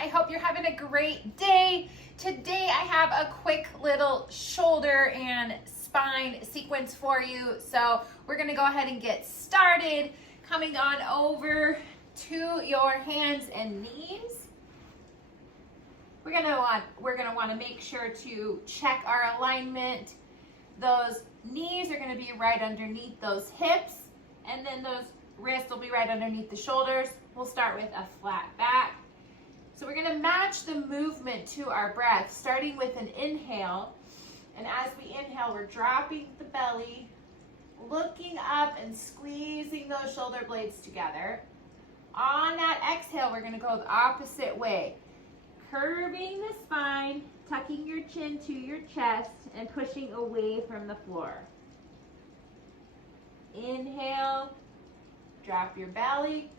I hope you're having a great day. Today I have a quick little shoulder and spine sequence for you. So we're gonna go ahead and get started. Coming on over to your hands and knees. We're gonna want to make sure to check our alignment. Those knees are gonna be right underneath those hips, and then those wrists will be right underneath the shoulders. We'll start with a flat back. So we're gonna match the movement to our breath, starting with an inhale. And as we inhale, we're dropping the belly, looking up and squeezing those shoulder blades together. On that exhale, we're gonna go the opposite way. Curving the spine, tucking your chin to your chest, and pushing away from the floor. Inhale, drop your belly,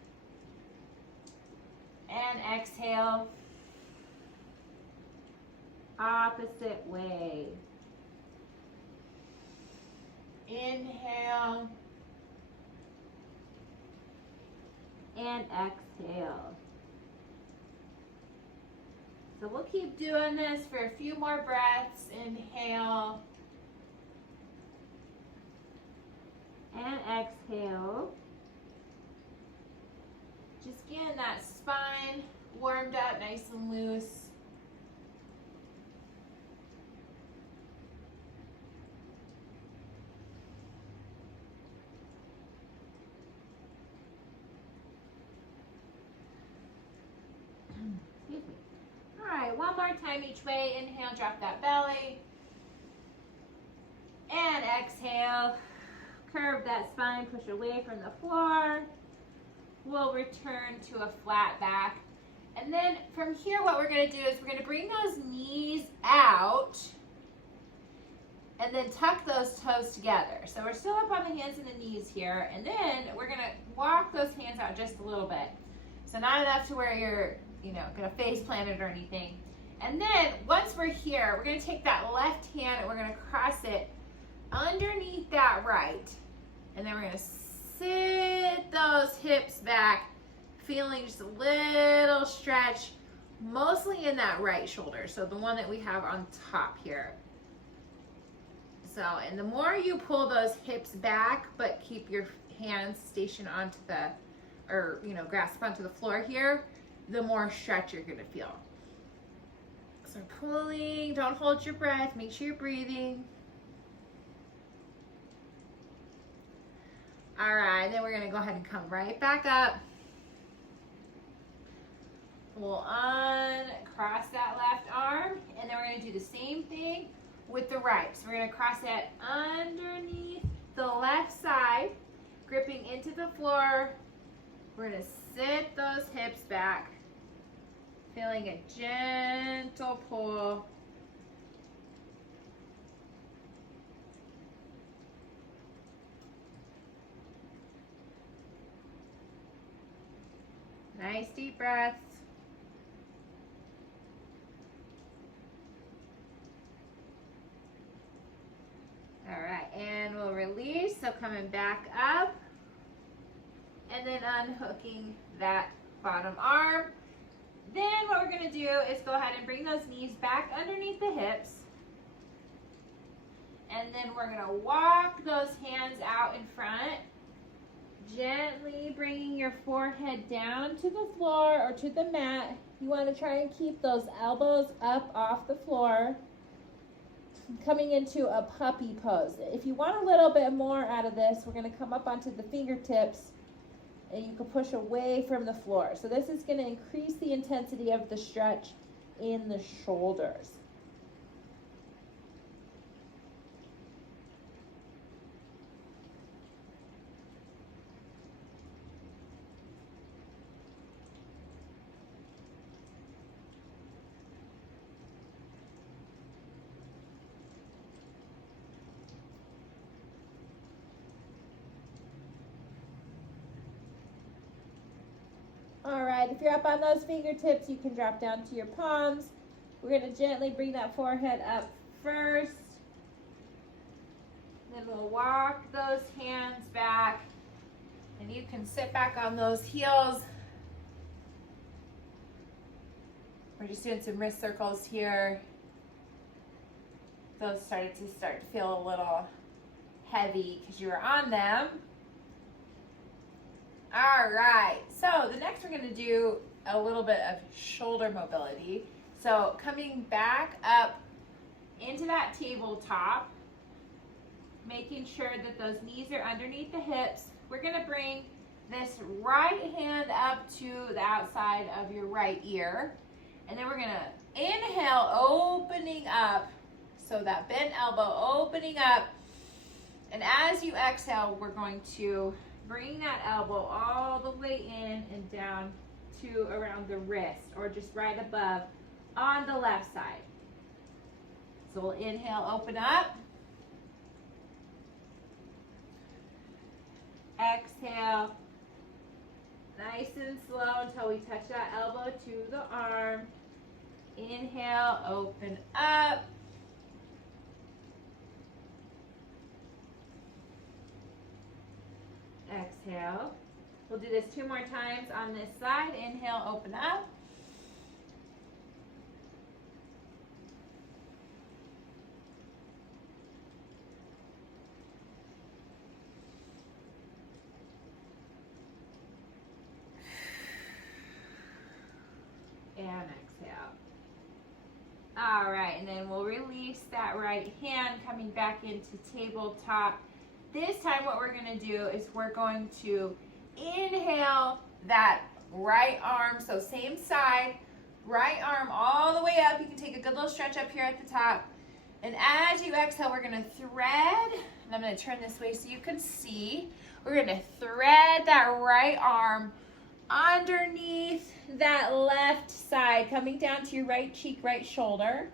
and exhale, opposite way. Inhale, and exhale. So we'll keep doing this for a few more breaths. Inhale, and exhale. Just getting that spine warmed up nice and loose. Excuse me. All right, one more time each way. Inhale, drop that belly. And exhale, curve that spine, push away from the floor. We'll return to a flat back. And then from here, what we're gonna do is we're gonna bring those knees out and then tuck those toes together. So we're still up on the hands and the knees here. And then we're gonna walk those hands out just a little bit. So not enough to where you're, gonna face plant it or anything. And then once we're here, we're gonna take that left hand and we're gonna cross it underneath that right. And then we're gonna sit those hips back, feeling just a little stretch, mostly in that right shoulder. So the one that we have on top here. So, and the more you pull those hips back, but keep your hands stationed onto grasp onto the floor here, the more stretch you're gonna feel. So pulling, don't hold your breath, make sure you're breathing. All right, then we're gonna go ahead and come right back up. We'll uncross that left arm, and then we're gonna do the same thing with the right. So we're gonna cross that underneath the left side, gripping into the floor. We're gonna sit those hips back, feeling a gentle pull. Nice deep breaths. All right, and we'll release. So coming back up and then unhooking that bottom arm. Then what we're gonna do is go ahead and bring those knees back underneath the hips. And then we're gonna walk those hands out in front. Gently bringing your forehead down to the floor or to the mat. You want to try and keep those elbows up off the floor. Coming into a puppy pose. If you want a little bit more out of this, we're going to come up onto the fingertips and you can push away from the floor. So this is going to increase the intensity of the stretch in the shoulders. All right, if you're up on those fingertips, you can drop down to your palms. We're going to gently bring that forehead up first. Then we'll walk those hands back. And you can sit back on those heels. We're just doing some wrist circles here. Those started to feel a little heavy because you were on them. All right, so the next we're gonna do a little bit of shoulder mobility. So coming back up into that tabletop, making sure that those knees are underneath the hips. We're gonna bring this right hand up to the outside of your right ear. And then we're gonna inhale, opening up. So that bent elbow opening up. And as you exhale, we're going to bring that elbow all the way in and down to around the wrist, or just right above on the left side. So we'll inhale, open up. Exhale, nice and slow until we touch that elbow to the arm. Inhale, open up. Exhale. We'll do this 2 more times on this side. Inhale, open up. And exhale. All right, and then we'll release that right hand, coming back into tabletop. This time what we're gonna do is we're going to inhale that right arm, so same side, right arm all the way up. You can take a good little stretch up here at the top. And as you exhale, we're gonna thread, and I'm gonna turn this way so you can see. We're gonna thread that right arm underneath that left side, coming down to your right cheek, right shoulder.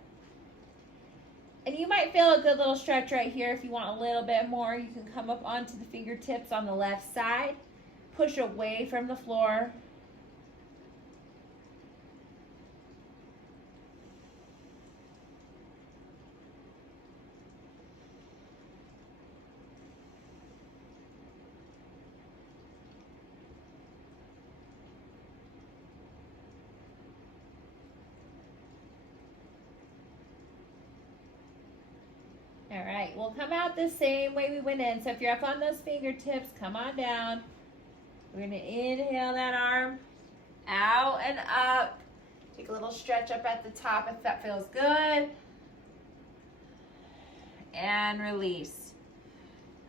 And you might feel a good little stretch right here. If you want a little bit more, you can come up onto the fingertips on the left side, push away from the floor. All right, we'll come out the same way we went in. So if you're up on those fingertips, come on down. We're gonna inhale that arm out and up. Take a little stretch up at the top if that feels good. And release.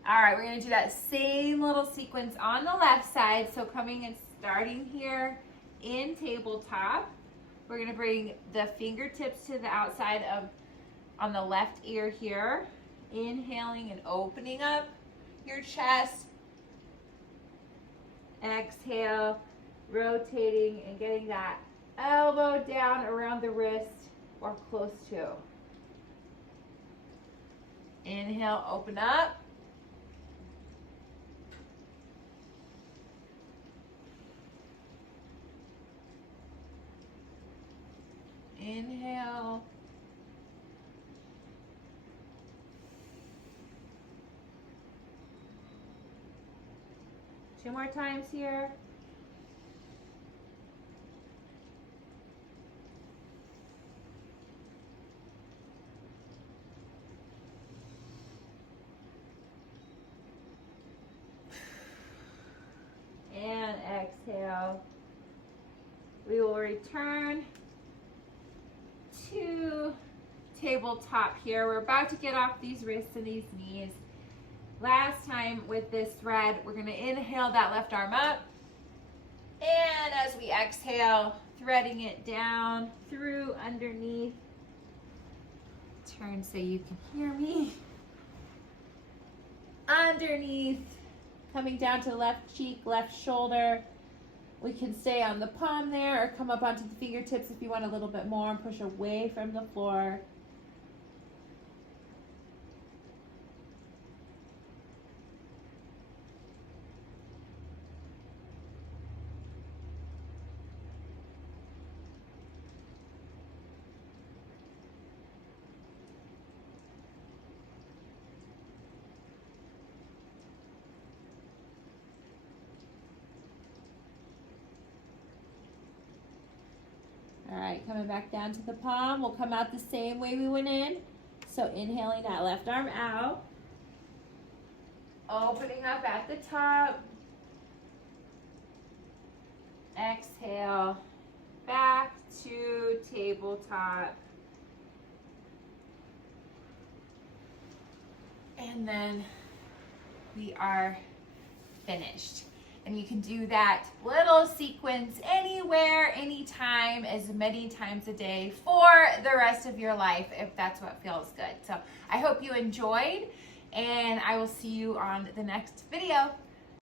All right, we're gonna do that same little sequence on the left side. So coming and starting here in tabletop, we're gonna bring the fingertips to the outside of on the left ear here. Inhaling and opening up your chest. Exhale, rotating and getting that elbow down around the wrist or close to. Inhale, open up. Inhale. Two more times here. And exhale. We will return to tabletop here. We're about to get off these wrists and these knees. Last time with this thread, we're gonna inhale that left arm up. And as we exhale, threading it down through underneath. Turn so you can hear me. Underneath, coming down to the left cheek, left shoulder. We can stay on the palm there or come up onto the fingertips if you want a little bit more and push away from the floor. All right, coming back down to the palm. We'll come out the same way we went in. So inhaling that left arm out. Opening up at the top. Exhale, back to tabletop. And then we are finished. And you can do that little sequence anywhere, anytime, as many times a day for the rest of your life, if that's what feels good. So I hope you enjoyed, and I will see you on the next video.